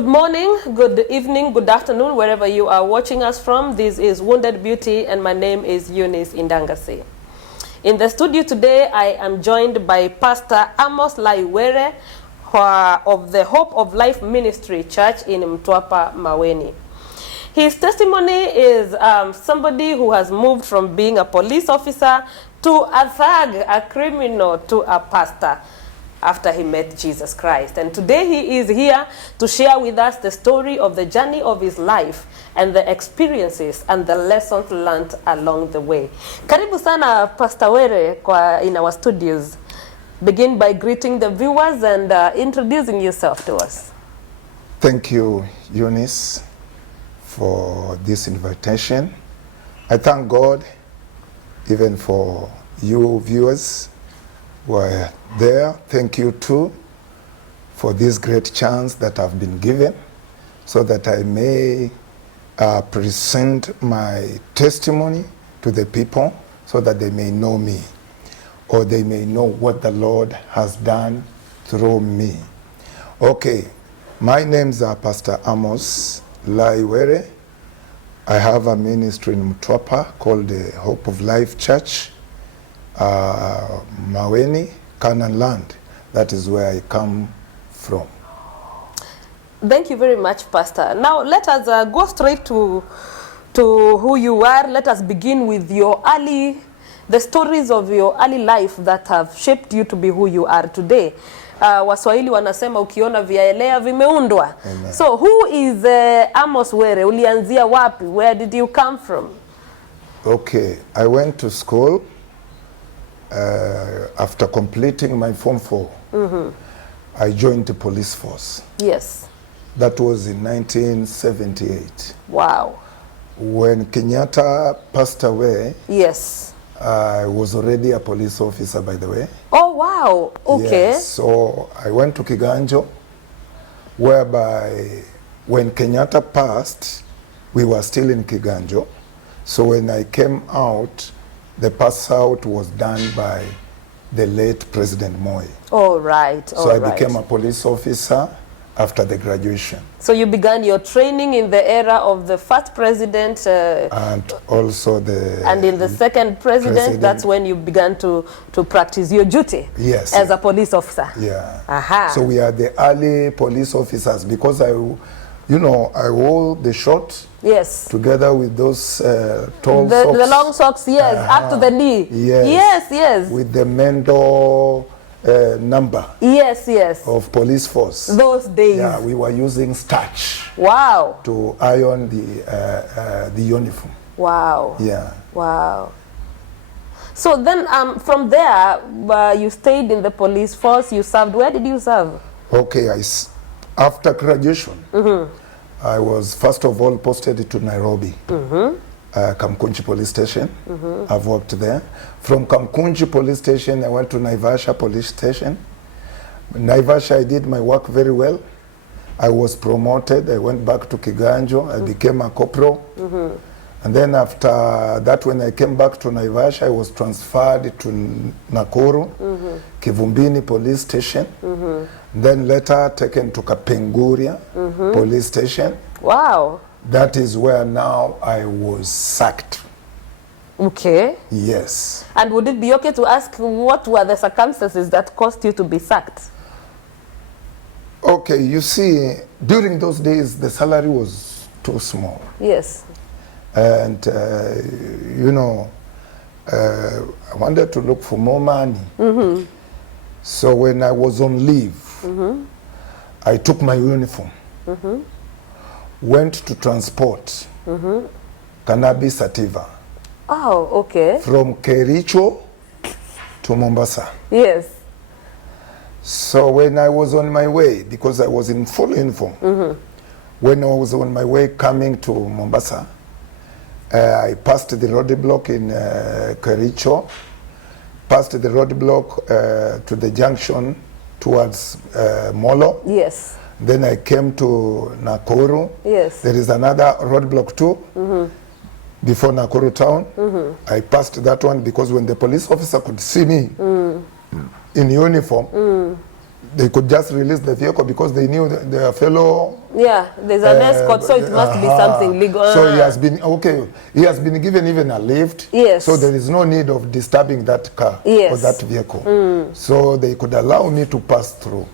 Good morning, good evening, good afternoon, wherever you are watching us from. This is Wounded Beauty, and my name is Eunice Indangase. In the studio today, I am joined by Pastor Amos Were of the Hope of Life Ministry Church in Mtwapa, Maweni. His testimony is somebody who has moved from being a police officer to a thug, a criminal, to a pastor, after he met Jesus Christ. And today he is here to share with us the story of the journey of his life and the experiences and the lessons learned along the way. Karibu sana Pastor Were in our studios. Begin by greeting the viewers and introducing yourself to us. Thank you, Eunice, for this invitation. I thank God even for you viewers who are there. Thank you too for this great chance that I've been given so that I may present my testimony to the people so that they may know me or they may know what the Lord has done through me. Okay, my name's Pastor Amos Were. I have a ministry in Mtwapa called the Hope of Life Church, Maweni, Canaan land. That is where I come from. Thank you very much, Pastor. Now let us go straight to who you are. Let us begin with the stories of your early life that have shaped you to be who you are today. Waswahili wanasema ukiona viaelea vimeundwa. Amen. So who is Amos Were? Ulianzia wapi? Where did you come from? Okay, I went to school after completing my Form 4. I joined the police force. Yes. That was in 1978. Wow. When Kenyatta passed away, yes, I was already a police officer, by the way. Oh, wow. Okay. Yes, so I went to Kiganjo, whereby when Kenyatta passed, we were still in Kiganjo. So when I came out, the pass out was done by the late President Moi. All right. So I became a police officer after the graduation. So you began your training in the era of the first president. And also And in the second president, that's when you began to practice your duty. Yes. As a police officer. Yeah. Aha. So we are the early police officers because I wore the short. Yes. Together with those tall socks. The long socks, yes, up to the knee. Yes. Yes, yes. With the Mendo number. Yes, yes. Of police force. Those days. Yeah, we were using starch. Wow. To iron the uniform. Wow. Yeah. Wow. So then from there, you stayed in the police force, you served. Where did you serve? Okay, after graduation, I was first of all posted to Nairobi, Kamkunji police station. I've worked there. From Kamkunji police station, I went to Naivasha police station. In Naivasha, I did my work very well. I was promoted. I went back to Kiganjo. I became a corporal. And then after that, when I came back to Naivasha, I was transferred to Nakuru, Kivumbini police station. Then later taken to Kapenguria police station. Wow. That is where now I was sacked. Okay. Yes. And would it be okay to ask what were the circumstances that caused you to be sacked? Okay, you see, during those days, the salary was too small. Yes. And, I wanted to look for more money. So when I was on leave, I took my uniform, went to transport cannabis sativa. Oh, okay. From Kericho to Mombasa. Yes. So when I was on my way, because I was in full uniform, when I was on my way coming to Mombasa, I passed the roadblock in Kericho, passed the roadblock to the junction towards Molo. Yes. Then I came to Nakuru. Yes. There is another roadblock too. Before Nakuru town. I passed that one because when the police officer could see me in uniform, they could just release the vehicle because they knew their fellow. Yeah, there's an escort, so it must be something legal. So he has been, okay, he has been given even a lift. Yes. So there is no need of disturbing that car or that vehicle. So they could allow me to pass through.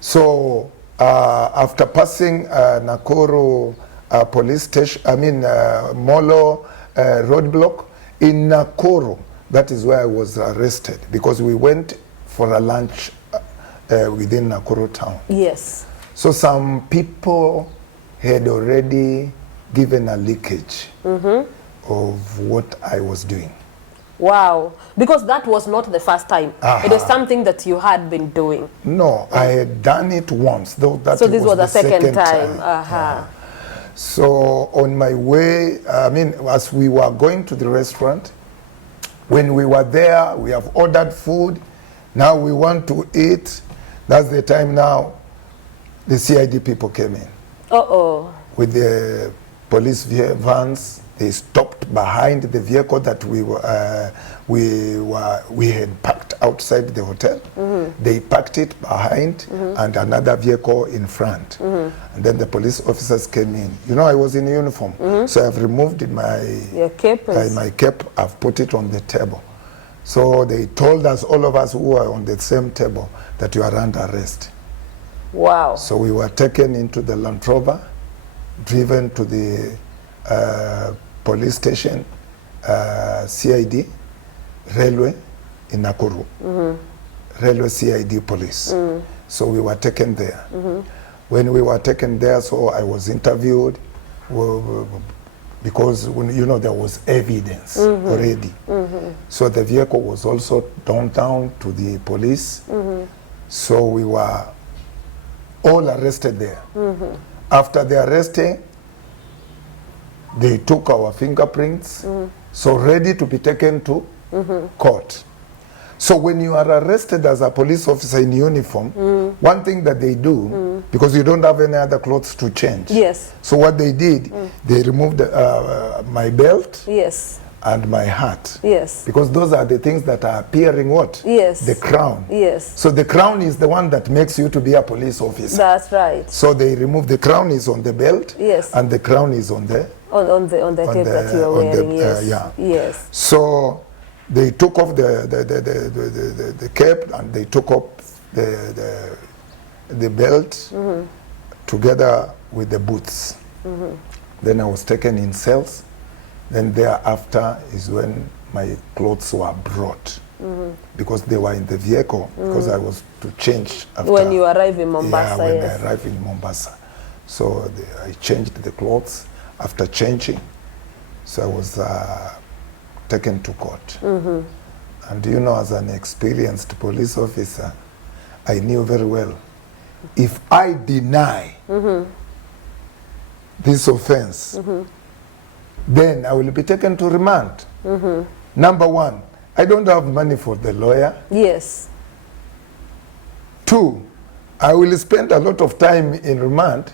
So after passing Nakuru police station, Molo roadblock, in Nakuru, that is where I was arrested because we went for a lunch within Nakuru town. Yes. So some people had already given a leakage of what I was doing. Wow. Because that was not the first time. It is something that you had been doing. No, I had done it once. Though that so this was the second time. Yeah. So on my way, as we were going to the restaurant, when we were there, we have ordered food. Now we want to eat. That's the time now the CID people came in. With the police vans. They stopped behind the vehicle that we had parked outside the hotel. They parked it behind and another vehicle in front. And then the police officers came in. You know, I was in uniform, so I've removed my cape. I've put it on the table. So they told us, all of us who were on the same table, that you are under arrest. Wow. So we were taken into the Land Rover, driven to the police station, CID, railway in Nakuru, railway CID police. So we were taken there. When we were taken there, so I was interviewed, because you know there was evidence already. So the vehicle was also turned down to the police. So we were all arrested there. After the arresting, they took our fingerprints, so ready to be taken to court. So when you are arrested as a police officer in uniform, one thing that they do, because you don't have any other clothes to change. Yes. So what they did, they removed my belt. Yes. And my hat. Yes. Because those are the things that are appearing what? Yes. The crown. Yes. So the crown is the one that makes you to be a police officer. That's right. So they remove the crown is on the belt. Yes. And the crown is on the cape that you are wearing. Yes. Yes. So they took off the cape and they took off the belt together with the boots. Then I was taken in cells. Then thereafter is when my clothes were brought, because they were in the vehicle, because I was to change after. When you arrive in Mombasa, when I arrived in Mombasa. So I changed the clothes. After changing, so I was taken to court. And you know, as an experienced police officer, I knew very well, if I deny this offense, then I will be taken to remand. Number one, I don't have money for the lawyer. Yes. Two, I will spend a lot of time in remand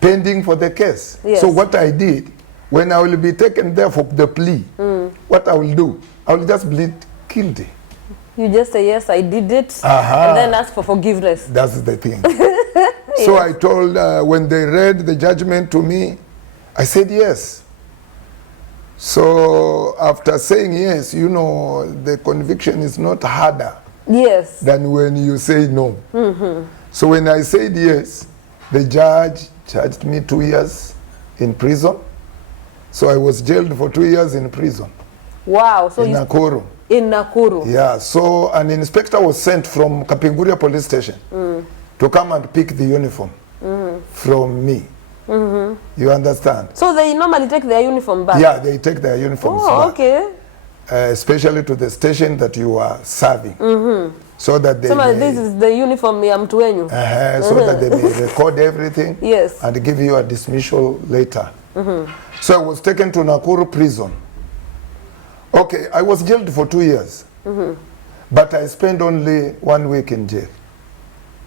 pending for the case. Yes. So what I did, when I will be taken there for the plea, what I will do, I will just plead guilty. You just say, yes, I did it, and then ask for forgiveness. That's the thing. So I told, when they read the judgment to me, I said yes. So after saying yes, you know, the conviction is not harder than when you say no. So when I said yes, the judge charged me 2 years in prison. So I was jailed for 2 years in prison. Wow. So in Nakuru. In Nakuru. Yeah. So an inspector was sent from Kapinguria police station to come and pick the uniform from me. You understand? So they normally take their uniform back? Yeah, they take their uniforms back. Okay. Especially to the station that you are serving. So that they this is the uniform ya mtu wenyu. So that they may record everything. Yes. And give you a dismissal later. So I was taken to Nakuru prison. Okay, I was jailed for 2 years. But I spent only 1 week in jail.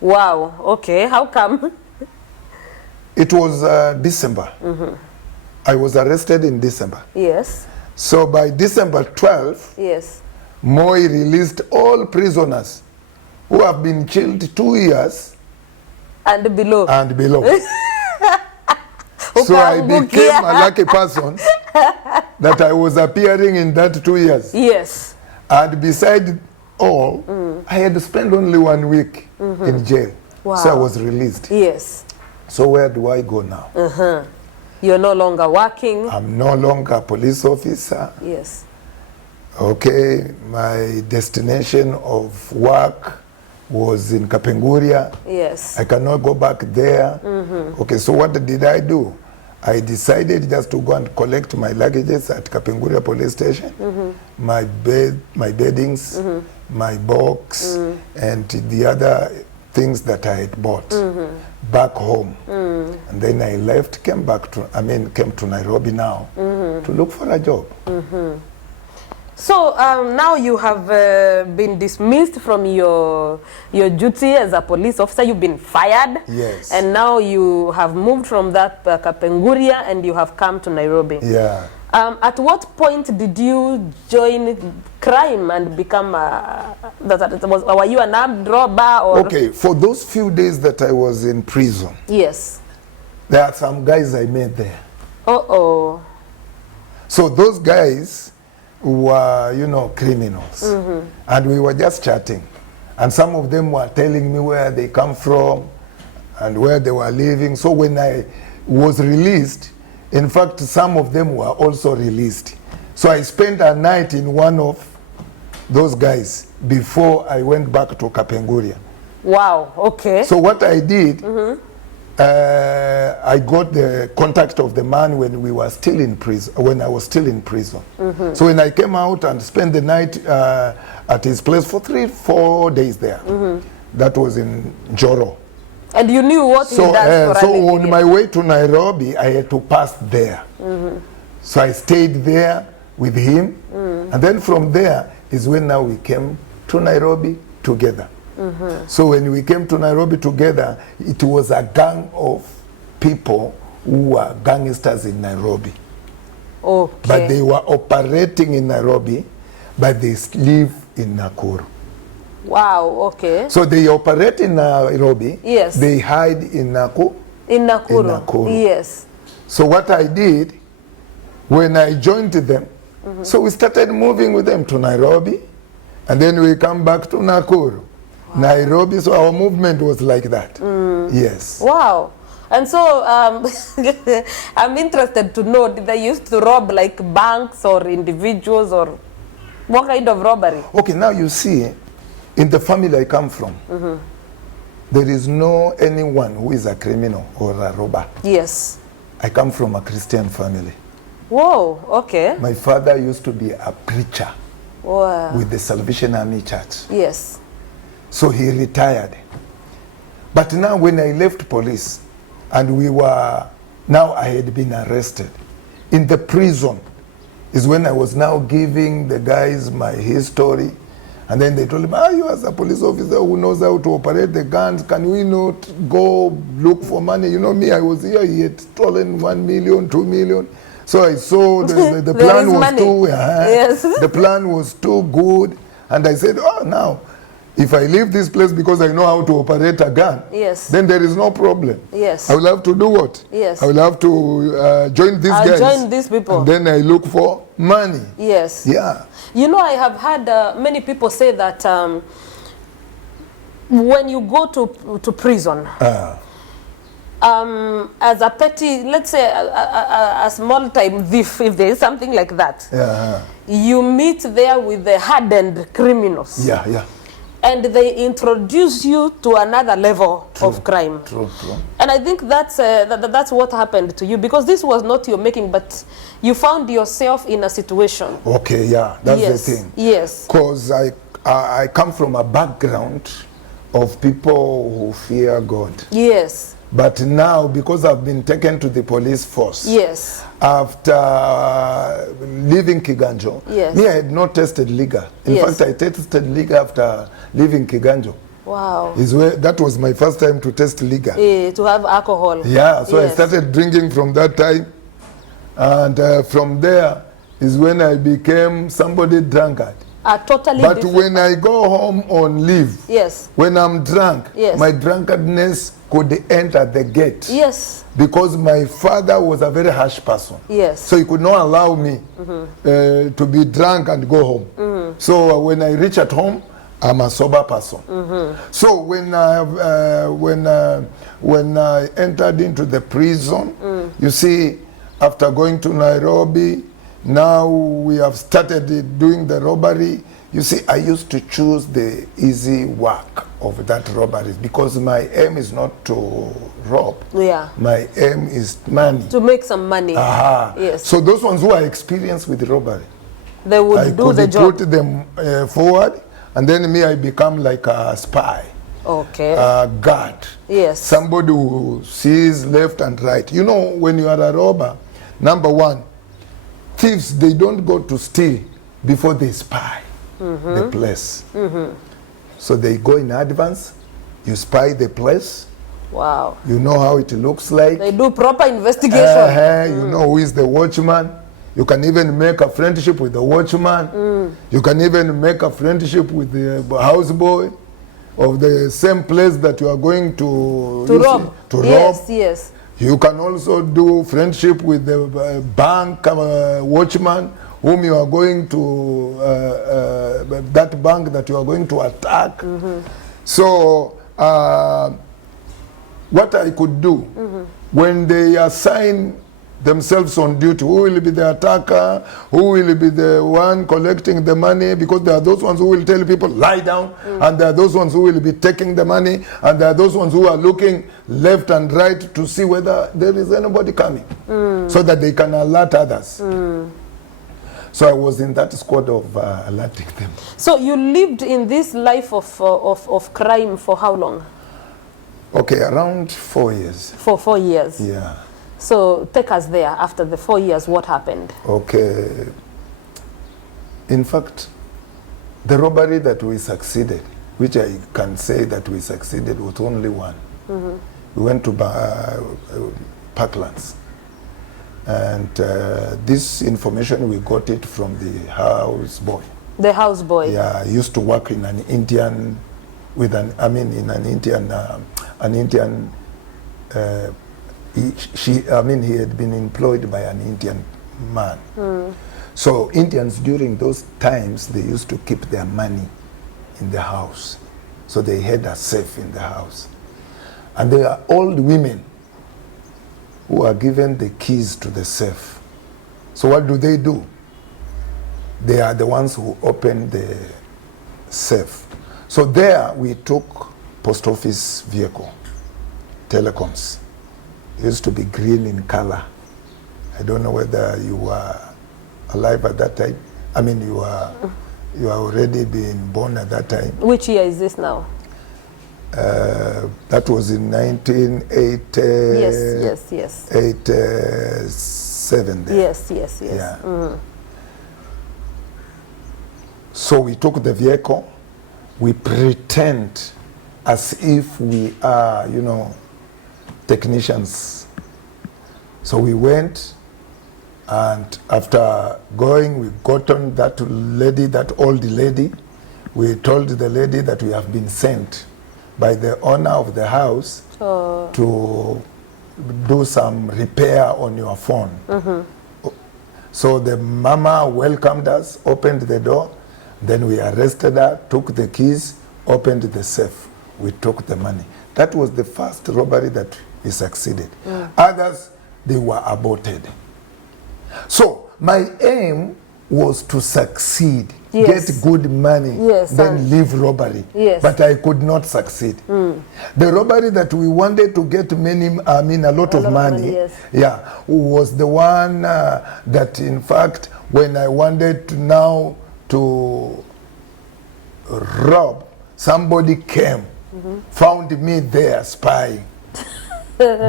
Wow, okay. How come? It was December. I was arrested in December. Yes. So by December 12th, yes, Moi released all prisoners who have been chilled 2 years and below. So I became a lucky person that I was appearing in that 2 years. Yes. And beside all, I had spent only 1 week in jail. Wow. So I was released. Yes. So where do I go now? You're no longer working. I'm no longer a police officer. Yes. Okay, my destination of work was in Kapenguria. Yes. I cannot go back there. Okay, so what did I do? I decided just to go and collect my luggages at Kapenguria police station, my beddings, my box, and the other things that I had bought back home. And then I left, came to Nairobi now to look for a job. So now you have been dismissed from your duty as a police officer. You've been fired. Yes. And now you have moved from that Kapenguria and you have come to Nairobi. Yeah. At what point did you join crime and become were you an armed robber? Or? Okay, for those few days that I was in prison, Yes. there are some guys I met there. Uh-oh. So those guys were, criminals. And we were just chatting. And some of them were telling me where they come from and where they were living. So when I was released, in fact, some of them were also released. So I spent a night in one of those guys before I went back to Kapenguria. Wow, okay. So what I did, I got the contact of the man when we were still in prison, when I was still in prison. So when I came out and spent the night at his place for 3-4 days there, that was in Joro. And you knew what he does for a living. So on my way to Nairobi, I had to pass there. So I stayed there with him. And then from there is when now we came to Nairobi together. So when we came to Nairobi together, it was a gang of people who were gangsters in Nairobi. Okay. But they were operating in Nairobi, but they live in Nakuru. Wow, okay. So they operate in Nairobi. Yes. They hide in Nakuru. In Nakuru. In Nakuru. Yes. So what I did, when I joined them, so we started moving with them to Nairobi, and then we come back to Nakuru. Wow. Nairobi, so our movement was like that. Yes. Wow. And so I'm interested to know, did they used to rob like banks or individuals, or what kind of robbery? Okay, now you see, in the family I come from, there is no anyone who is a criminal or a robber. Yes. I come from a Christian family. Whoa, okay. My father used to be a preacher. Wow. With the Salvation Army Church. Yes. So he retired. But now when I left police, and now I had been arrested, in the prison is when I was now giving the guys my history. And then they told him, you as a police officer who knows how to operate the guns, can we not go look for money? You know me, I was here, he had stolen 1 million, 2 million. So I saw the plan was yes. The plan was too good. And I said, now, if I leave this place because I know how to operate a gun, yes, then there is no problem. Yes. I will have to do what? Yes. I will have to join these guys. Join these people. And then I look for money. Yes. Yeah. You know, I have had many people say that when you go to prison, as a petty, let's say a small time thief, if there is something like that, you meet there with the hardened criminals. Yeah, yeah. And they introduce you to another level of crime. True. And I think that's what happened to you, because this was not your making, but you found yourself in a situation. Okay, yeah, that's the thing. Yes. Because I come from a background of people who fear God. Yes. But now, because I've been taken to the police force, yes, after leaving Kiganjo, yes, me, I had not tested liquor. In fact, I tested liquor after leaving Kiganjo. Wow. That was my first time to test liquor. To have alcohol. Yeah, so yes, I started drinking from that time. And from there is when I became somebody drunkard. are totally But different. when I go home on leave, Yes. when I'm drunk, Yes. my drunkenness could enter the gate. Yes. Because my father was a very harsh person. Yes. So he could not allow me to be drunk and go home. So when I reach at home, I'm a sober person. So when I entered into the prison, you see, after going to Nairobi, now we have started doing the robbery. You see, I used to choose the easy work of that robbery because my aim is not to rob. Yeah. My aim is money. To make some money. Aha. Yes. So those ones who are experienced with robbery, They would I do could the job. put them forward, and then me, I become like a spy, Okay. a guard. Yes. Somebody who sees left and right. You know, when you are a robber, number one, thieves, they don't go to steal before they spy the place. So they go in advance, you spy the place, Wow. you know how it looks like. They do proper investigation. You know who is the watchman. You can even make a friendship with the watchman. You can even make a friendship with the houseboy of the same place that you are going to rob. To Yes, rob. yes. You can also do friendship with the bank watchman whom you are going to, that bank that you are going to attack. So what I could do, when they assign themselves on duty, who will be the attacker, who will be the one collecting the money, because there are those ones who will tell people lie down, and there are those ones who will be taking the money, and there are those ones who are looking left and right to see whether there is anybody coming, so that they can alert others. So I was in that squad of alerting them. So you lived in this life of crime for how long? Okay, around 4 years. For 4 years. Yeah. So take us there. After the 4 years, what happened? Okay. In fact, the robbery that we succeeded, which I can say that we succeeded, was only one. We went to Parklands. And this information, we got it from the houseboy. The houseboy. Yeah, I used to work in an Indian, with an, I mean, in an Indian, he had been employed by an Indian man. So Indians during those times, they used to keep their money in the house. So they had a safe in the house. And they are old women who are given the keys to the safe. So what do? They are the ones who open the safe. So there we took post office vehicle, telecoms. It used to be green in color. I don't know whether you were alive at that time. I mean, you are already been born at that time. Which year is this now? That was in 1980. Yes. 87 there. Yes. Yeah. So we took the vehicle, we pretend as if we are, technicians. So we went, and after going, we got on that lady, that old lady. We told the lady that we have been sent by the owner of the house to do some repair on your phone. So the mama welcomed us, opened the door, then we arrested her, took the keys, opened the safe. We took the money. That was the first robbery that we succeeded. Others, they were aborted. So my aim was to succeed, Yes. get good money, Yes, then leave robbery. Yes. But I could not succeed. The robbery that we wanted to get a lot of money, yes. yeah, was the one that, in fact, when I wanted to rob, somebody came, found me there spying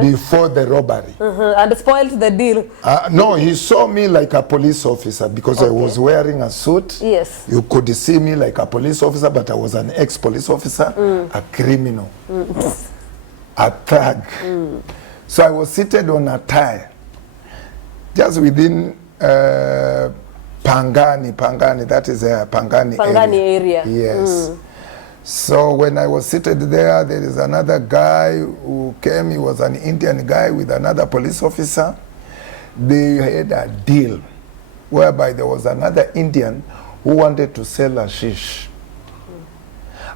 before the robbery. And spoiled the deal. No, he saw me like a police officer because I was wearing a suit. Yes. You could see me like a police officer, but I was an ex-police officer, a criminal, a thug. So I was seated on a tire. Just within Pangani, that is a Pangani area. Yes. So when I was seated there, there is another guy who came. He was an Indian guy with another police officer. They had a deal whereby there was another Indian who wanted to sell hashish.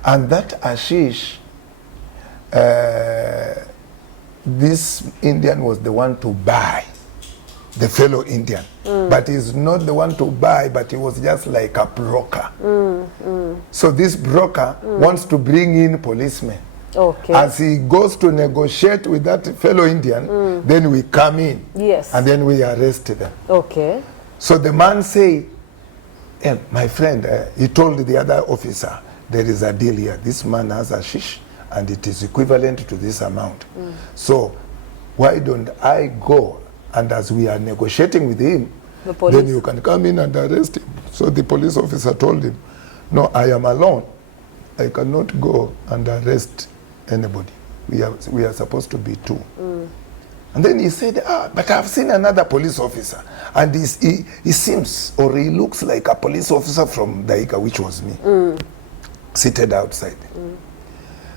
And that hashish, this Indian was the one to buy, the fellow Indian. But he's not the one to buy, but he was just like a broker. So this broker wants to bring in policemen. Okay. As he goes to negotiate with that fellow Indian, then we come in. Yes. And then we arrest them. Okay. So the man said, hey, my friend, he told the other officer, there is a deal here. This man has a shish, and it is equivalent to this amount. So why don't I go, and as we are negotiating with him, then you can come in and arrest him. So the police officer told him, no, I am alone. I cannot go and arrest anybody. We are supposed to be two. And then he said, but I've seen another police officer, and he seems, or he looks like a police officer from Daika, which was me, seated outside,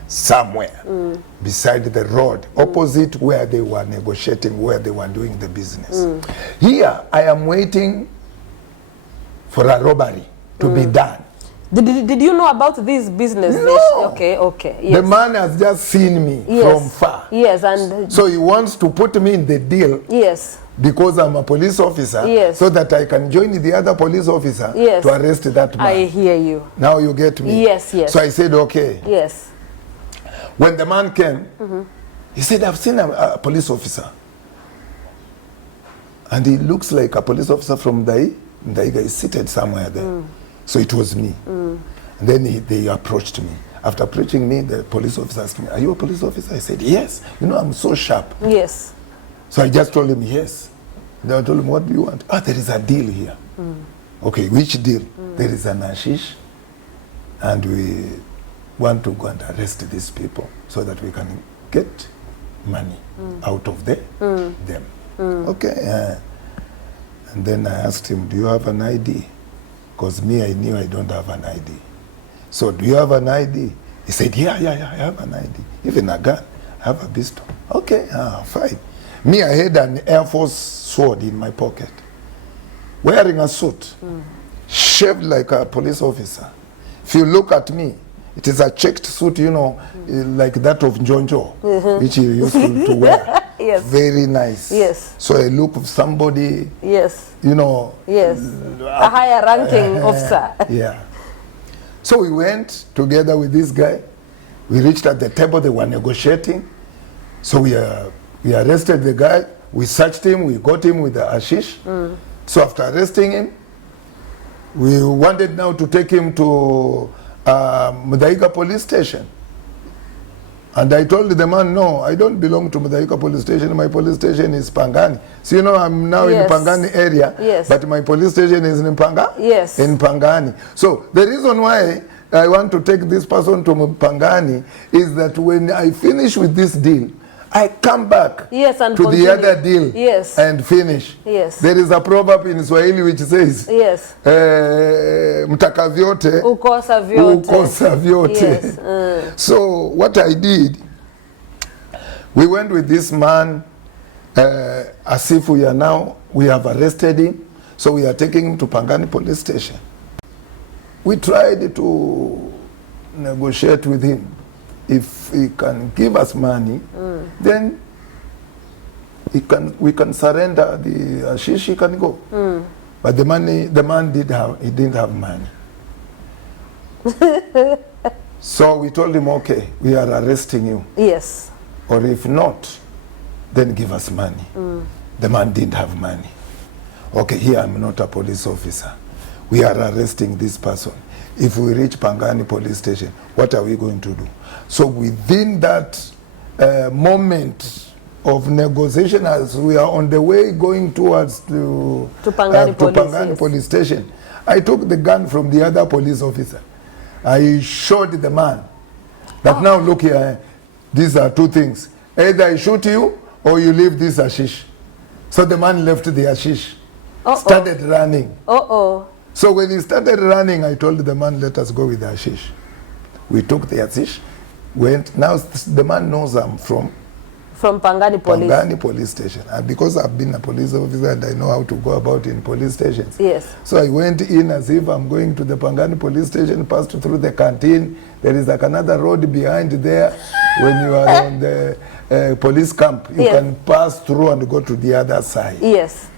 somewhere, beside the road, opposite where they were negotiating, where they were doing the business. Here, I am waiting for a robbery to be done. Did you know about this business? No. Okay. Yes. The man has just seen me from far. Yes, and so he wants to put me in the deal. Yes. Because I'm a police officer. Yes. So that I can join the other police officer. Yes. To arrest that man. I hear you. Now you get me. Yes. So I said, okay. Yes. When the man came, he said, I've seen a police officer. And he looks like a police officer from Daiga is seated somewhere there. So it was me. And then they approached me. After approaching me, the police officer asked me, are you a police officer? I said, yes. You know, I'm so sharp. Yes. So I just told him, yes. Then I told him, what do you want? There is a deal here. Okay, which deal? There is an hashish, and we want to go and arrest these people so that we can get money out of them. Okay. And then I asked him, do you have an ID? Because me, I knew I don't have an ID. So, do you have an ID? He said, yeah, I have an ID. Even a gun. I have a pistol. Okay, fine. Me, I had an Air Force sword in my pocket. Wearing a suit. Shaved like a police officer. If you look at me, it is a checked suit, you know, like that of Njonjo, which he used to wear. Yes. Very nice. Yes. So I look of somebody, yes, you know. Yes. A higher ranking officer. Yeah. So we went together with this guy. We reached at the table, they were negotiating. So we arrested the guy. We searched him, we got him with the hashish. So after arresting him, we wanted now to take him to Mudaika police station. And I told the man, no, I don't belong to Mudaika police station. My police station is Pangani. So, you know, I'm now in Pangani area. Yes. But my police station is in Yes. in Pangani. So the reason why I want to take this person to Pangani is that when I finish with this deal, I come back and to continue. the other deal and finish. Yes. There is a proverb in Swahili which says, mtaka vyote, ukosa vyote. Ukosa vyote. Yes. So what I did, we went with this man, as if we have arrested him, so we are taking him to Pangani police station. We tried to negotiate with him. If he can give us money, then we can surrender the hashish, he can go. But the man didn't have money. So we told him, okay, we are arresting you. Yes. Or if not, then give us money. The man didn't have money. Okay, here I'm not a police officer. We are arresting this person. If we reach Pangani police station, what are we going to do? So within that moment of negotiation, as we are on the way going towards to Pangani police station, I took the gun from the other police officer. I showed the man that now look here, these are two things. Either I shoot you or you leave this hashish. So the man left the hashish. started running. Uh-oh. So when he started running, I told the man, let us go with the hashish. We took the hashish, went. Now the man knows I'm from Pangani Police. Pangani Police Station. And because I've been a police officer and I know how to go about in police stations. Yes. So I went in as if I'm going to the Pangani Police Station, passed through the canteen. There is like another road behind there. When you are on the police camp, you can pass through and go to the other side. Yes.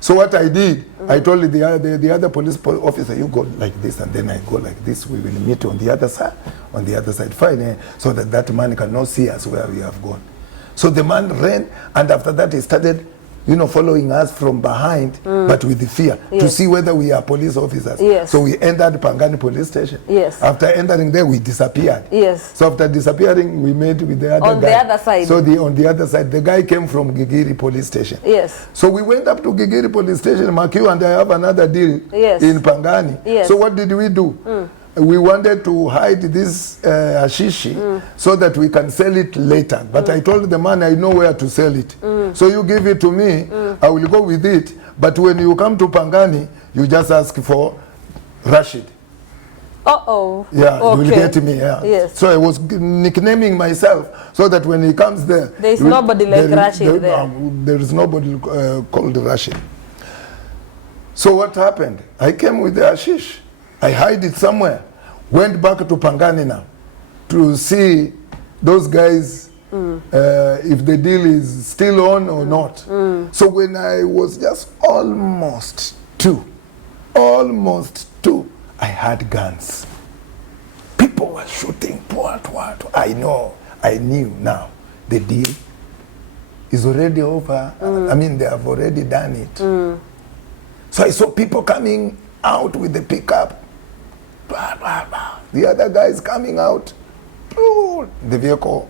So what I did, I told the other police officer, you go like this, and then I go like this. We will meet on the other side. On the other side, fine, so that man cannot see us where we have gone. So the man ran, and after that he started, following us from behind, but with the fear, to see whether we are police officers. Yes. So we entered Pangani Police Station. Yes. After entering there, we disappeared. Yes. So after disappearing, we met with the other guy. On the other side. So on the other side, the guy came from Gigiri Police Station. Yes. So we went up to Gigiri Police Station, Makiu and I have another deal in Pangani. Yes. So what did we do? We wanted to hide this hashishi so that we can sell it later. But I told the man, I know where to sell it. So you give it to me, I will go with it. But when you come to Pangani, you just ask for Rashid. Uh-oh. Yeah, okay. you will get me. Yeah. Yes. So I was nicknaming myself so that when he comes there, there's nobody like Rashid there. There is nobody called Rashid. So what happened? I came with the hashish. I hide it somewhere. Went back to Pangani now to see those guys if the deal is still on or not. So when I was just almost two, I had guns. People were shooting. What? I knew now the deal is already over. I mean, they have already done it. So I saw people coming out with the pickup. Blah, blah, blah. The other guys coming out. The vehicle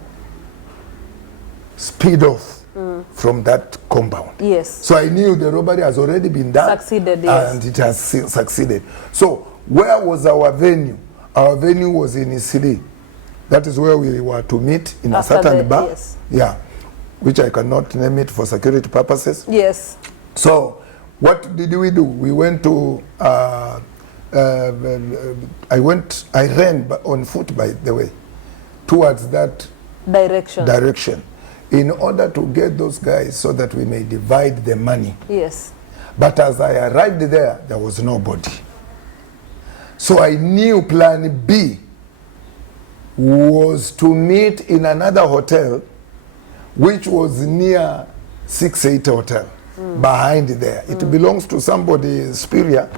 speed off from that compound. Yes. So I knew the robbery has already been done. Succeeded, yes. And it has succeeded. So where was our venue? Our venue was in Isili. That is where we were to meet in After a certain bar. Yes. Yeah. Which I cannot name it for security purposes. Yes. So what did we do? We went to I ran on foot, by the way, towards that direction in order to get those guys so that we may divide the money. Yes. But as I arrived there was nobody. So I knew plan B was to meet in another hotel, which was near 6-8 Hotel, behind there. It belongs to somebody superior.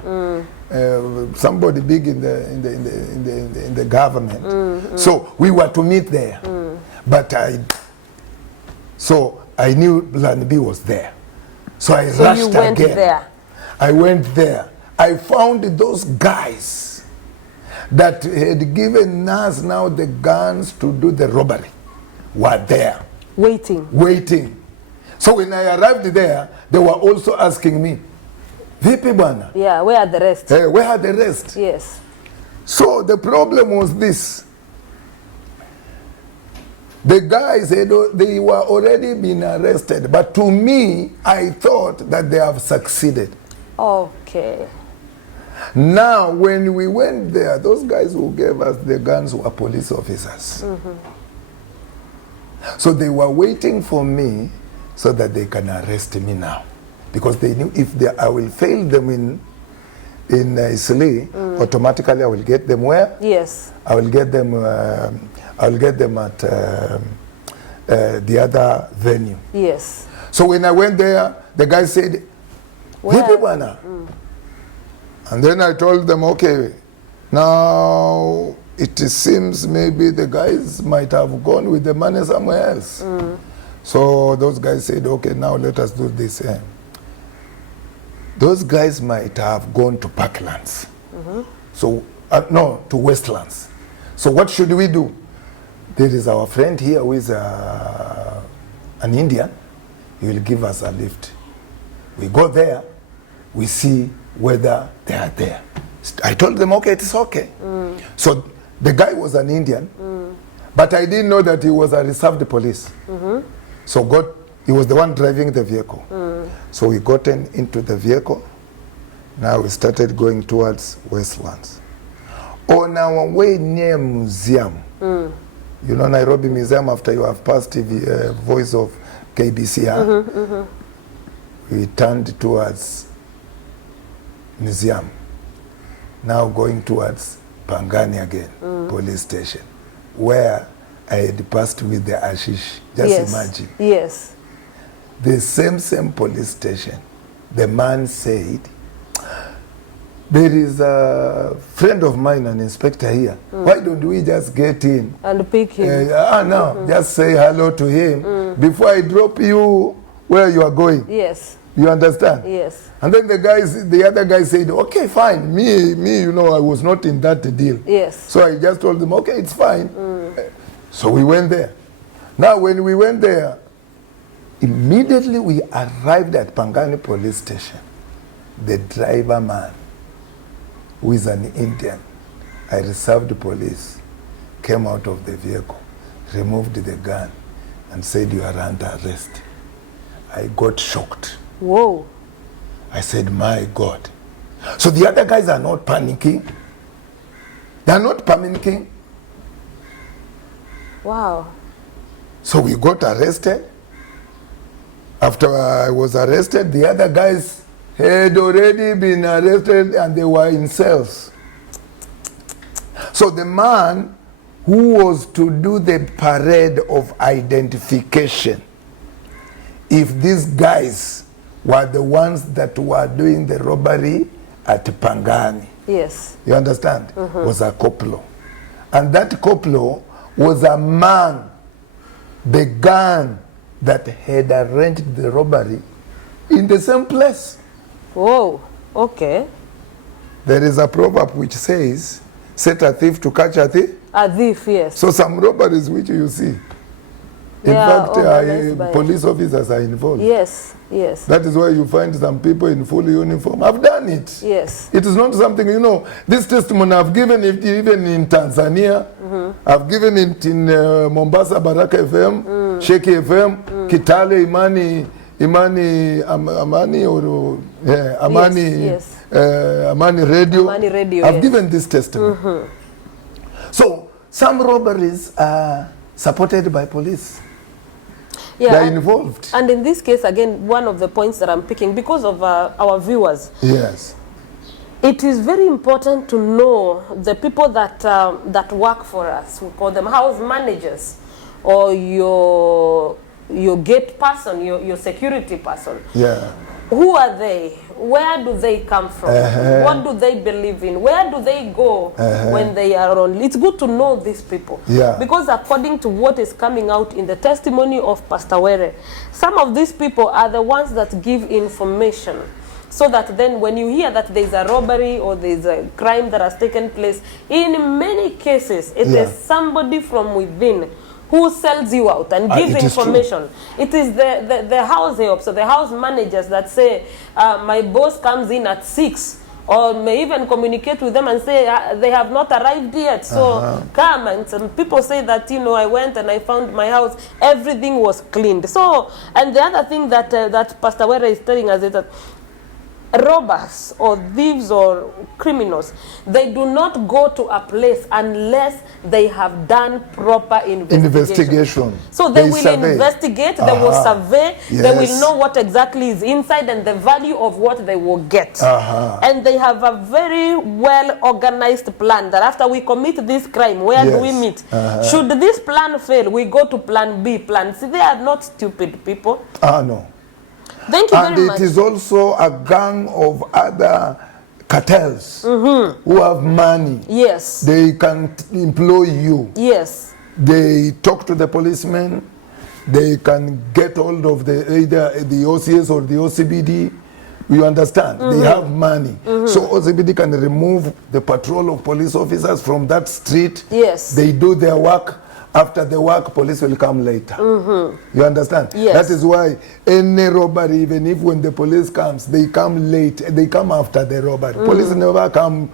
Somebody big in the government. So we were to meet there. But I knew plan B was there. So I rushed you went again. There. I went there. I found those guys that had given us now the guns to do the robbery were there. Waiting. So when I arrived there, they were also asking me, Vipi bwana? Yeah, where are the rest? Where are the rest? Yes. So the problem was this. The guys, they were already been arrested. But to me, I thought that they have succeeded. Okay. Now, when we went there, those guys who gave us the guns were police officers. So they were waiting for me so that they can arrest me now. Because they knew if I will fail them in Isli, automatically I will get them where? Yes. I will get them at the other venue. Yes. So when I went there, the guy said, Vipi bwana? And then I told them, okay, now it seems maybe the guys might have gone with the money somewhere else. So those guys said, okay, now let us do this. Those guys might have gone to Parklands. So, no, to Westlands. So what should we do? There is our friend here who is an Indian. He will give us a lift. We go there, we see whether they are there. I told them, okay, it's okay. So the guy was an Indian, but I didn't know that he was a reserved police. So he was the one driving the vehicle. So we got into the vehicle, Now we started going towards Westlands. On our way near museum, you know Nairobi Museum, after you have passed TV, Voice of KBC, we turned towards museum. Now going towards Pangani again, police station, where I had passed with the Ashish. Just imagine. Yes. The same police station. The man said, there is a friend of mine, an inspector here. Why don't we just get in? And pick him. No, just say hello to him before I drop you where you are going. Yes. You understand? Yes. And then the other guy said, okay, fine. Me, you know, I was not in that deal. Yes. So I just told them, okay, it's fine. So we went there. Now, when we went there, immediately we arrived at Pangani police station. The driver man, who is an Indian, I reserved police, came out of the vehicle, removed the gun, and said, you are under arrest. I got shocked. Whoa. I said, my God. So the other guys are not panicking. They are not panicking. Wow. So we got arrested. After I was arrested, the other guys had already been arrested and they were in cells. So the man who was to do the parade of identification, if these guys were the ones that were doing the robbery at Pangani. Yes. You understand? Was a koplo. And that koplo was a man, the gang that had arranged the robbery in the same place. Whoa. Okay. There is a proverb which says, set a thief to catch a thief. A thief, yes. So some robberies which you see, in fact, police officers are involved. Yes, yes. That is why you find some people in full uniform. I've done it. Yes. It is not something, you know, this testimony I've given it even in Tanzania. I've given it in Mombasa, Baraka FM, Sheki FM, Kitale, Amani Radio. Amani Radio, I've yes. given this testimony. So, some robberies are supported by police. Yeah, They're involved. And in this case, again, one of the points that I'm picking, because of our viewers, Yes. it is very important to know the people that that work for us. We call them house managers, or your gate person, your security person. Yeah. Who are they? Where do they come from? What do they believe in? Where do they go when they are on? It's good to know these people. Yeah. Because according to what is coming out in the testimony of Pastor Were, some of these people are the ones that give information. So that then when you hear that there's a robbery or there's a crime that has taken place, in many cases, it is somebody from within who sells you out and gives information. It is the house helps, so the house managers that say, my boss comes in at 6, or may even communicate with them and say, they have not arrived yet, so come. And some people say that, you know, I went and I found my house, everything was cleaned. So, and the other thing that, that Pastor Were is telling us is that robbers or thieves or criminals, they do not go to a place unless they have done proper investigation. So they will investigate, they will survey, they will know what exactly is inside and the value of what they will get. And they have a very well organized plan that after we commit this crime, where do we meet? Should this plan fail, we go to plan B, plan C. They are not stupid people. No. Thank you very much. And it is also a gang of other cartels who have money. Yes. They can employ you. Yes. They talk to the policemen. They can get hold of either the OCS or the OCBD. You understand? They have money. So OCBD can remove the patrol of police officers from that street. Yes. They do their work. After the work, police will come later. You understand? Yes. That is why any robbery, even if when the police comes, they come late. They come after the robbery. Police never come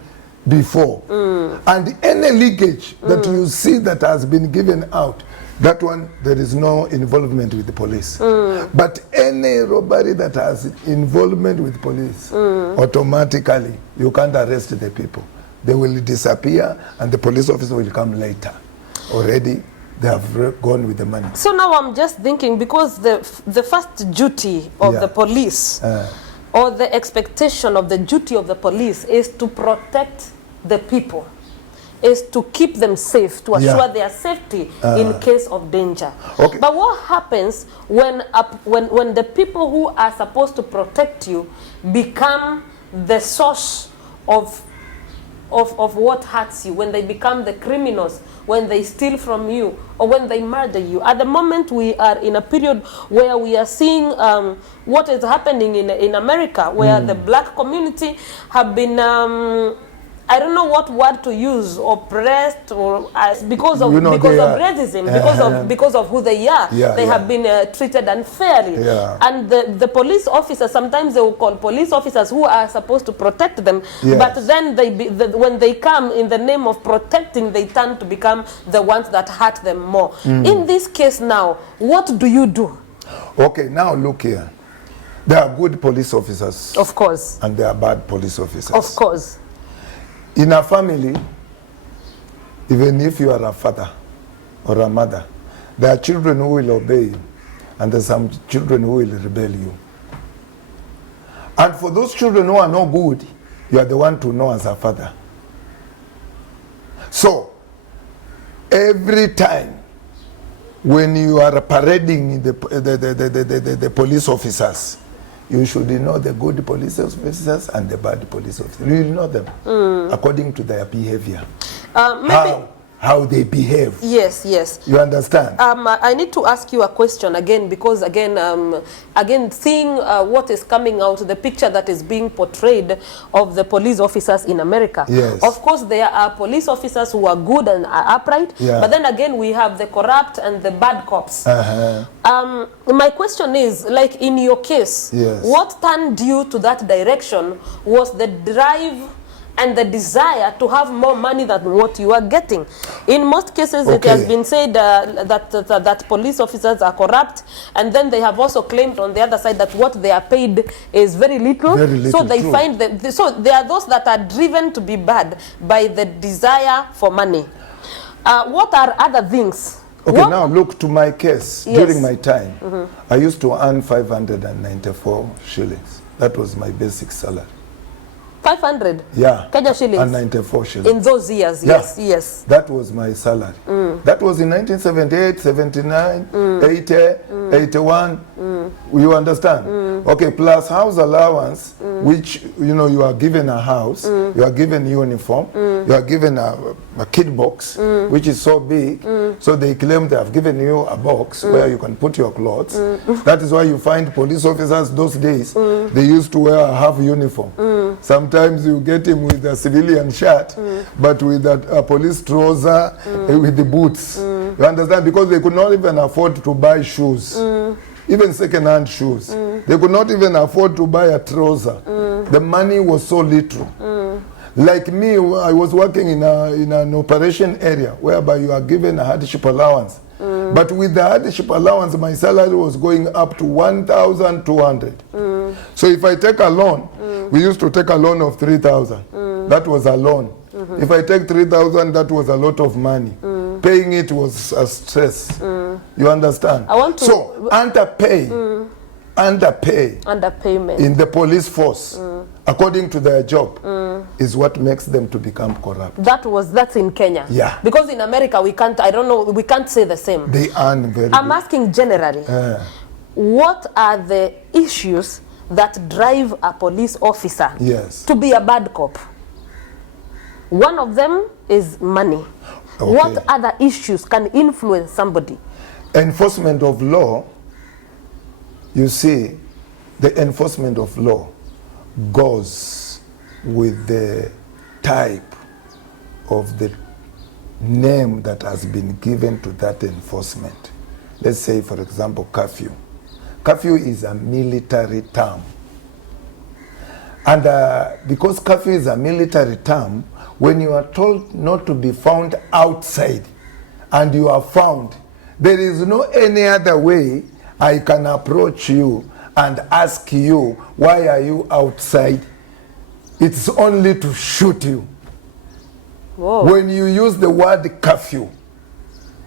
before. And any leakage that you see that has been given out, That one, there is no involvement with the police. But any robbery that has involvement with police, automatically, you can't arrest the people. They will disappear, and the police officer will come later. Already, they have gone with the money. So now I'm just thinking, because the first duty of the police, or the expectation of the duty of the police, is to protect the people, is to keep them safe, to assure their safety in case of danger. Okay. But what happens when the people who are supposed to protect you become the source of what hurts you, when they become the criminals, when they steal from you, or when they murder you? At the moment, we are in a period where we are seeing what is happening in America, where the black community have been, I don't know what word to use, oppressed, or because of racism, because of who they are. They have been treated unfairly. And the police officers, sometimes they will call police officers who are supposed to protect them, but then when they come in the name of protecting, they turn to become the ones that hurt them more. In this case now, what do you do? Okay, now look here. There are good police officers. Of course. And there are bad police officers. Of course. In a family, even if you are a father or a mother, there are children who will obey you, and there are some children who will rebel you. And for those children who are no good, you are the one to know as a father. So, every time when you are parading the police officers, you should know the good police officers and the bad police officers. You will know them according to their behavior. How they behave. Yes, yes. You understand? I need to ask you a question again, because again, seeing what is coming out, the picture that is being portrayed of the police officers in America. Yes. Of course, there are police officers who are good and are upright, but then again, we have the corrupt and the bad cops. My question is, like in your case, what turned you to that direction? Was the drive and the desire to have more money than what you are getting? In most cases, it has been said that police officers are corrupt, and then they have also claimed on the other side that what they are paid is very little. So they find that, so there are those that are driven to be bad by the desire for money. What are other things? Okay, now look to my case. During my time, I used to earn 594 shillings. That was my basic salary. 500? Yeah. Kenya shillings? And 94 shillings. In those years, yes, yes. That was my salary. That was in 1978, 79, 80, 81. You understand? Okay, plus house allowance, which, you know, you are given a house, you are given uniform, you are given a kid box, which is so big, so they claim they have given you a box where you can put your clothes. That is why you find police officers those days, they used to wear a half uniform. Sometimes you get him with a civilian shirt, but with a police trouser, with the boots. You understand? Because they could not even afford to buy shoes. Even second-hand shoes. They could not even afford to buy a trouser. The money was so little. Like me, I was working in an operation area whereby you are given a hardship allowance. But with the hardship allowance, my salary was going up to 1,200. So if I take a loan, we used to take a loan of 3,000. That was a loan. If I take 3,000, that was a lot of money. Paying it was a stress. You understand? I want to, so underpayment in the police force, according to their job, is what makes them to become corrupt. That's in Kenya. Yeah. Because in America we can't, I don't know, we can't say the same. They earn very I'm good. asking generally, what are the issues that drive a police officer to be a bad cop? One of them is money. What other issues can influence somebody? Enforcement of law, you see, the enforcement of law goes with the type of the name that has been given to that enforcement. Let's say, for example, curfew. Curfew is a military term. And because curfew is a military term, when you are told not to be found outside and you are found, There is no any other way I can approach you and ask you, why are you outside? It's only to shoot you. Whoa. When you use the word curfew,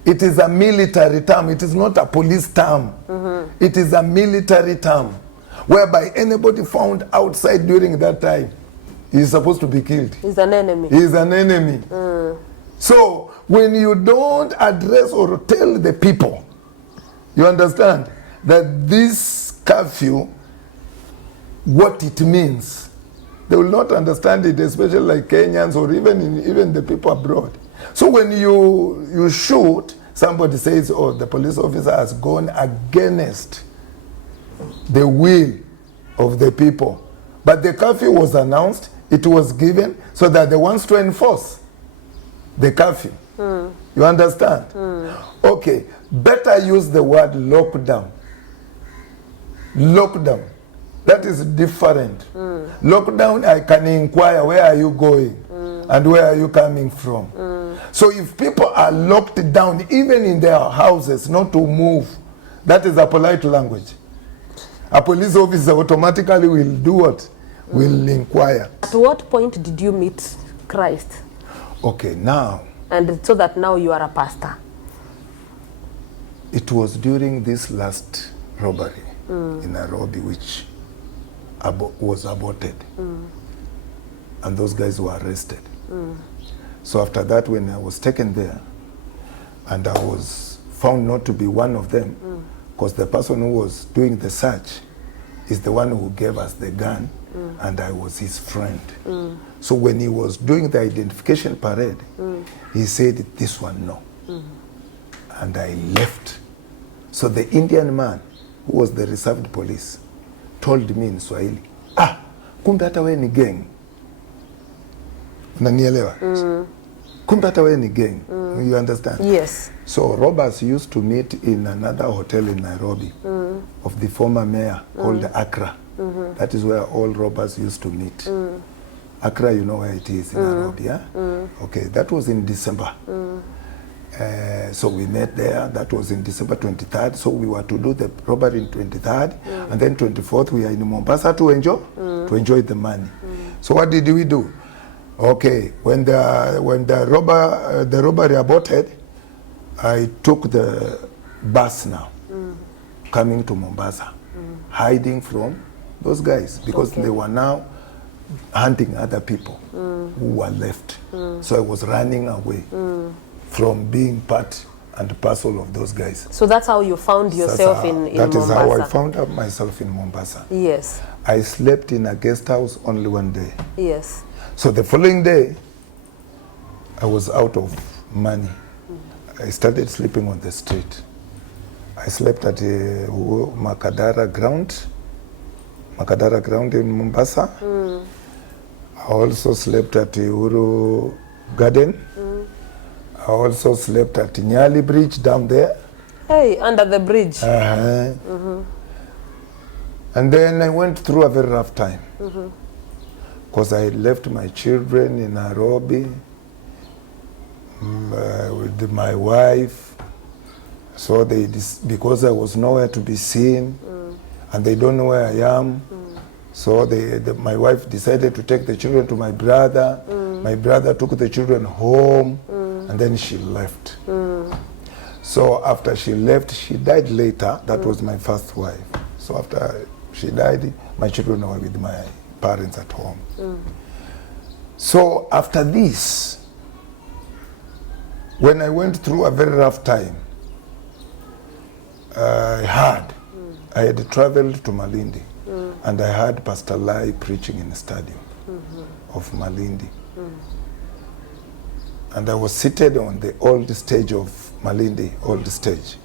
it is a military term. It is not a police term. It is a military term, whereby anybody found outside during that time is supposed to be killed. He's an enemy. He is an enemy. So when you don't address or tell the people, you understand that this curfew, what it means, they will not understand it, especially like Kenyans or even the people abroad. So when you shoot, somebody says, oh, the police officer has gone against the will of the people. But the curfew was announced, it was given, so that they want to enforce the curfew. You understand? Okay, better use the word lockdown. Lockdown. That is different. Lockdown, I can inquire, where are you going? And where are you coming from? So if people are locked down, even in their houses, not to move, that is a polite language. A police officer automatically will do what? Will inquire. At what point did you meet Christ? Okay, now. And so that now you are a pastor. It was during this last robbery in Nairobi, which was aborted. And those guys were arrested. So after that, when I was taken there, and I was found not to be one of them, because the person who was doing the search is the one who gave us the gun, and I was his friend. So when he was doing the identification parade, he said, this one, no. And I left. So the Indian man, who was the reserved police, told me in Swahili, kumbe hata we ni gang. Unanielewa? Kumbe hata we ni gang. You understand? Yes. So robbers used to meet in another hotel in Nairobi of the former mayor called Accra. That is where all robbers used to meet. Accra, you know where it is in Nairobi, yeah? Okay, that was in December. So we met there. That was in December 23rd. So we were to do the robbery in 23rd, and then 24th we are in Mombasa to enjoy the money. So what did we do? Okay, when the robbery aborted, I took the bus now, coming to Mombasa, hiding from those guys, because they were now hunting other people who were left. So I was running away from being part and parcel of those guys. So that's how you found yourself in Mombasa? That is how I found out myself in Mombasa. Yes. I slept in a guest house only one day. Yes. So the following day, I was out of money. I started sleeping on the street. I slept at Makadara ground in Mombasa. I also slept at Uhuru Garden. I also slept at Nyali Bridge down there. Hey, under the bridge. And then I went through a very rough time. Because I left my children in Nairobi with my wife. So because I was nowhere to be seen, and they don't know where I am. So my wife decided to take the children to my brother. My brother took the children home, and then she left. So after she left, she died later. That was my first wife. So after she died, my children were with my parents at home. So after this, when I went through a very rough time, I had traveled to Malindi, and I heard Pastor Lai preaching in the stadium of Malindi. And I was seated on the old stage of Malindi, old stage.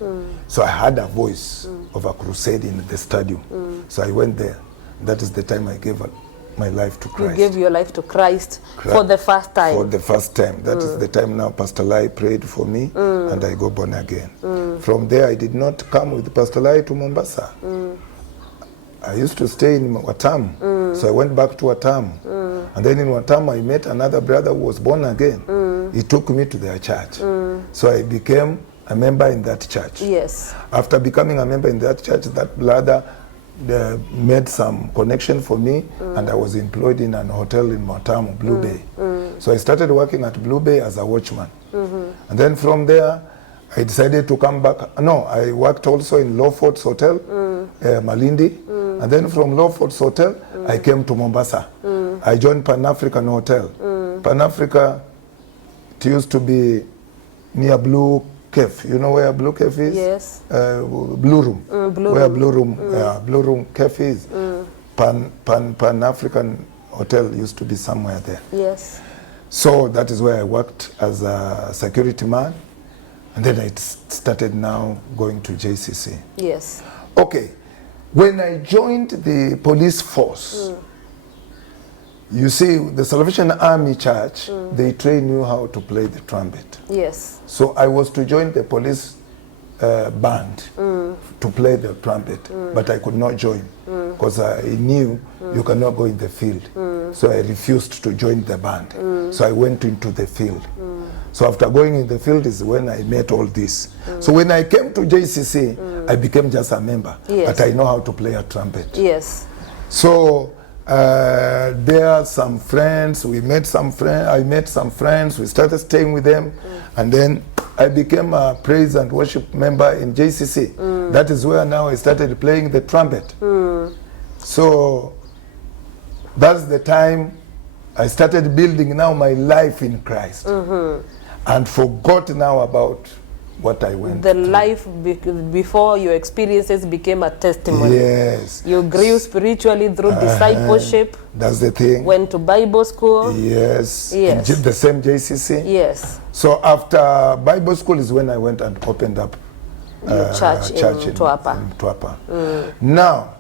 So I had a voice of a crusade in the stadium. So I went there. That is the time I gave my life to Christ. You gave your life to Christ for the first time. For the first time. That is the time now Pastor Lai prayed for me, and I got born again. From there, I did not come with Pastor Lai to Mombasa. I used to stay in Watamu, so I went back to Watamu. And then in Watamu, I met another brother who was born again. He took me to their church. So I became a member in that church. Yes. After becoming a member in that church, that brother made some connection for me, and I was employed in an hotel in Motamu, Blue Bay. So I started working at Blue Bay as a watchman. And then from there, I decided to come back. No, I worked also in Lawford's Hotel, Malindi. And then from Lawford's Hotel, I came to Mombasa. I joined Pan-African Hotel. Pan-Africa, it used to be near Blue Cave. You know where Blue Cave is? Yes. Blue Room. Where Blue Room, Blue Room Cafe is. Pan-African Hotel used to be somewhere there. Yes. So that is where I worked as a security man. And then I started now going to JCC. Yes. Okay. When I joined the police force, you see, the Salvation Army Church, they train you how to play the trumpet. Yes. So I was to join the police band to play the trumpet, but I could not join because I knew you cannot go in the field. So I refused to join the band. So I went into the field. So after going in the field is when I met all this. So when I came to JCC, I became just a member, but I know how to play a trumpet. Yes. So there are some friends, I met some friends, we started staying with them, and then I became a praise and worship member in JCC. That is where now I started playing the trumpet. So that's the time I started building now my life in Christ, and forgot now about what I went the through. life before your experiences became a testimony. Yes. You grew spiritually through discipleship. That's the thing. Went to Bible school. Yes. Yes. In the same JCC. Yes. So after Bible school is when I went and opened up Your church in Tuapa. In Tuapa. Now,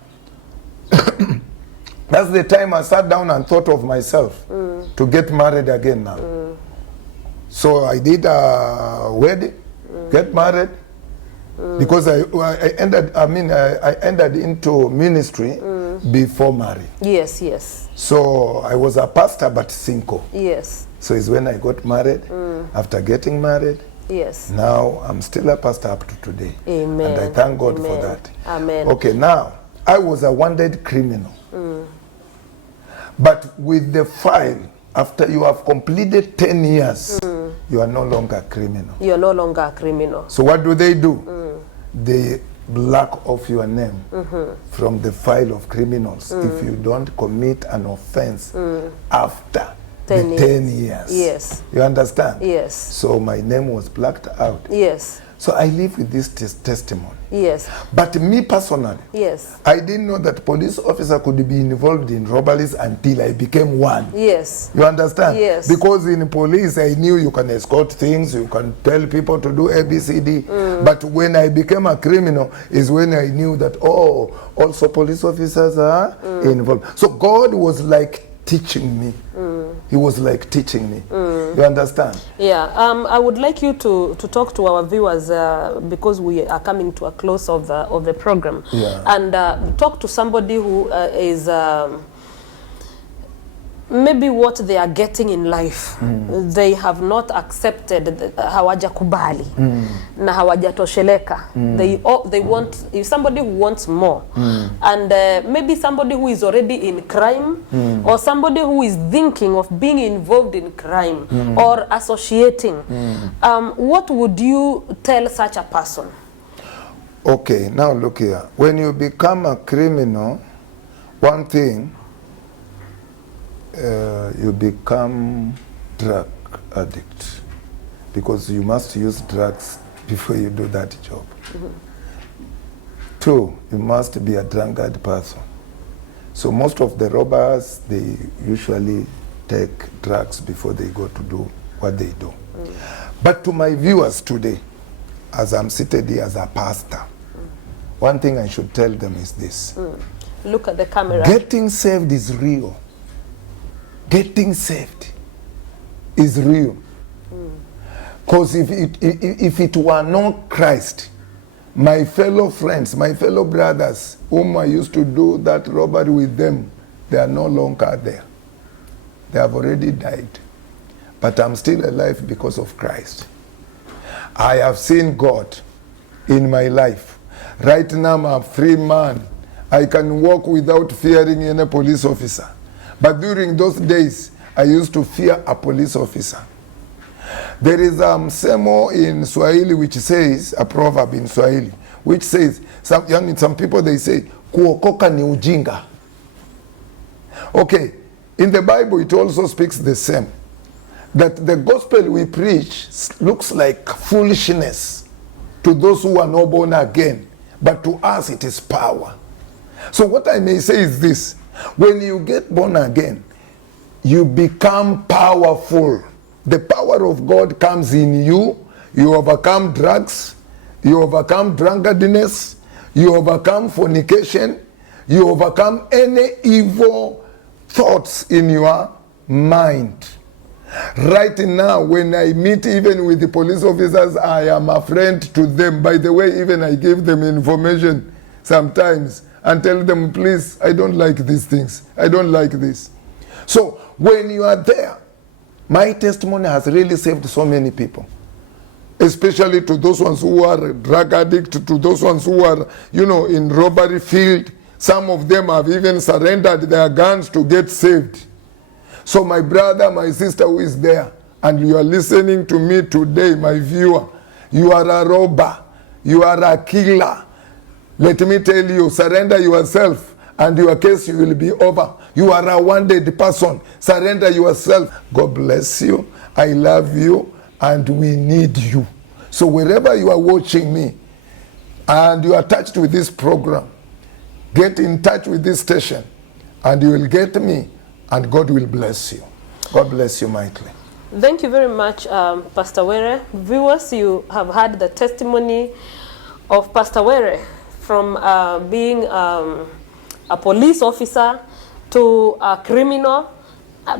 that's the time I sat down and thought of myself to get married again now. So I did a wedding, get married, because I entered into ministry before marriage. Yes, yes. So I was a pastor but single. Yes. So it's when I got married. After getting married, yes. now I'm still a pastor up to today. Amen. And I thank God Amen. for that. Amen. Okay, now I was a wanted criminal. But with the file, after you have completed 10 years, you are no longer a criminal. You are no longer a criminal. So what do? They block off your name from the file of criminals if you don't commit an offense after 10 years. Yes. You understand? Yes. So my name was blacked out. Yes. So I live with this testimony. Yes. But me personally, yes, I didn't know that police officer could be involved in robberies until I became one. Yes. You understand? Yes. Because in police, I knew you can escort things, you can tell people to do ABCD. But when I became a criminal is when I knew that, oh, also police officers are involved. So God was like teaching me. He was like teaching me. You understand? Yeah. I would like you to talk to our viewers because we are coming to a close of the program. Yeah. And talk to somebody who is maybe what they are getting in life. They have not accepted, hawajakubali na hawajatosheleka. They want, if somebody who wants more, and maybe somebody who is already in crime, or somebody who is thinking of being involved in crime or associating. What would you tell such a person? Okay, now look here. When you become a criminal, one thing, you become drug addict, because you must use drugs before you do that job. 2, you must be a drunkard person. So most of the robbers, they usually take drugs before they go to do what they do. But to my viewers today, as I'm seated here as a pastor, one thing I should tell them is this. Look at the camera. Getting saved is real. Getting saved is real. Because if it were not Christ, my fellow friends, my fellow brothers, whom I used to do that robbery with them, they are no longer there. They have already died. But I'm still alive because of Christ. I have seen God in my life. Right now I'm a free man. I can walk without fearing any police officer. But during those days, I used to fear a police officer. There is a msemo in Swahili which says, a proverb in Swahili, which says, some people they say, kuokoka ni ujinga. Okay, in the Bible it also speaks the same. That the gospel we preach looks like foolishness to those who are not born again, but to us it is power. So what I may say is this: when you get born again, you become powerful. The power of God comes in you. You overcome drugs, you overcome drunkenness, you overcome fornication, you overcome any evil thoughts in your mind. Right now, when I meet even with the police officers, I am a friend to them. By the way, even I give them information sometimes and tell them, please, I don't like these things. I don't like this. So when you are there, my testimony has really saved so many people. Especially to those ones who are drug addicts, to those ones who are, in robbery field. Some of them have even surrendered their guns to get saved. So my brother, my sister who is there, and you are listening to me today, my viewer, you are a robber, you are a killer. Let me tell you, surrender yourself and your case will be over. You are a wanted person. Surrender yourself. God bless you. I love you and we need you. So wherever you are watching me and you are touched with this program, get in touch with this station and you will get me and God will bless you. God bless you mightily. Thank you very much, Pastor Were. Viewers, you have heard the testimony of Pastor Were from being a police officer to a criminal,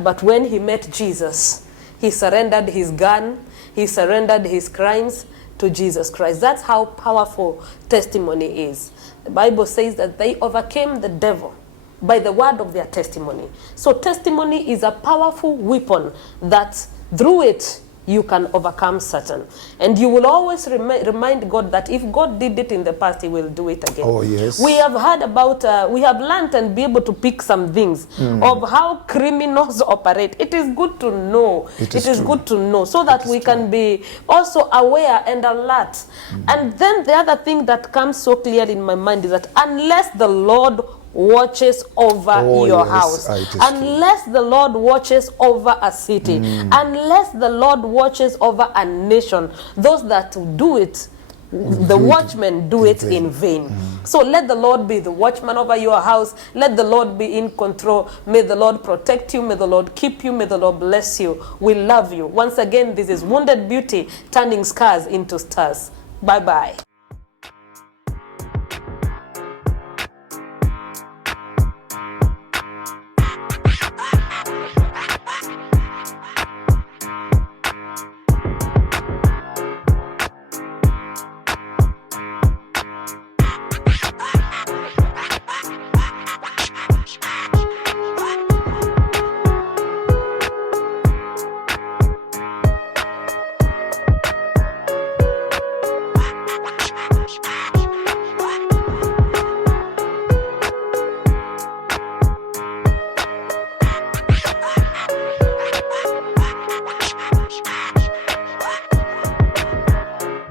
but when he met Jesus, he surrendered his gun, he surrendered his crimes to Jesus Christ. That's how powerful testimony is. The Bible says that they overcame the devil by the word of their testimony. So testimony is a powerful weapon that through it you can overcome Satan. And you will always remind God that if God did it in the past, he will do it again. Oh, yes. We have heard about, we have learned and be able to pick some things of how criminals operate. It is good to know. It is good to know so that we can be also aware and alert. And then the other thing that comes so clear in my mind is that unless the Lord watches over your house, unless the Lord watches over a city, unless the Lord watches over a nation, those that do it, the watchmen do it in vain. So let the Lord be the watchman over your house. Let the Lord be in control. May the Lord protect you. May the Lord keep you. May the Lord bless you. We love you. Once again, this is Wounded Beauty, turning scars into stars. Bye-bye.